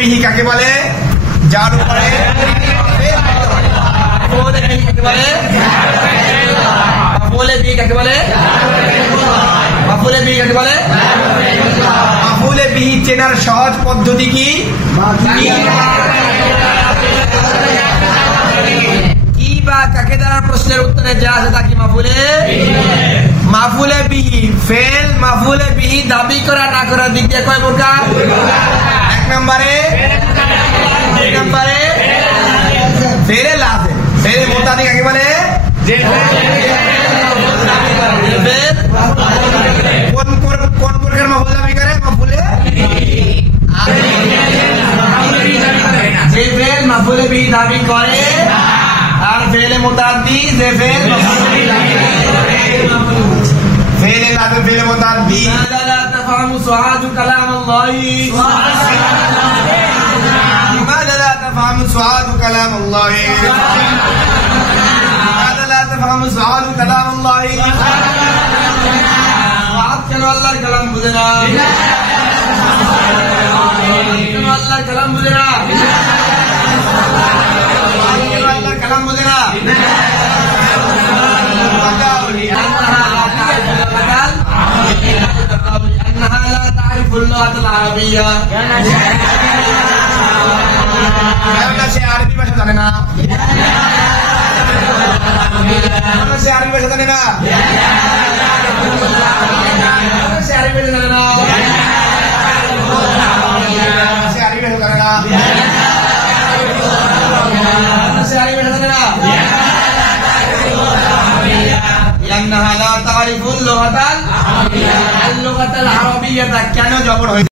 বিহি কাকে বলে? যার উপরে মাফউলে বিহি কাকে বলে? মাফউলে বিহি কাকে বলে? মাফউলে বিহি কাকে বলে? মাফউলে বিহি চেনার সহজ পদ্ধতি কি? কি বা কাকে দ্বারা প্রশ্নের উত্তরে যা আছে তা কি মাফউলে? মাফউলে বিহি ফেল মাফউলে বিহি দাবি করা না করার দিক দিয়ে কয় প্রকার? এক নম্বরে ফেলে লাজে ফেলে মুতাদি কাকে বলে? কোন প্রকার মাফউল দাবি করে? মাফউলে যে ফেল মাফউলে বিহি দাবি করে আর ফেলে মুতাদি যে ফেল ফেলে লাজে ফেলে মুতাদি লা তাফহামু সুআদু কালামাল্লাহি لماذا لا تفهم سعاد كلام الله لماذا لا تفهم سعاد كلام الله سعاد কেন আল্লাহর কালাম বুঝে না? কেন আল্লাহর কালাম বুঝে না? কেন আল্লাহর কালাম বুঝে না? أنها لا تعرف اللغة العربية সে আরবি ভাষা জানে না। সে আরবি ভাষা জানে না। সে আরবি ভাষা জানে না। সে আরবি ভাষা জানে না। সে আরবি ভাষা জানে না। لأنها لا تعرف اللغة العربية কেন জবর হয়েছে?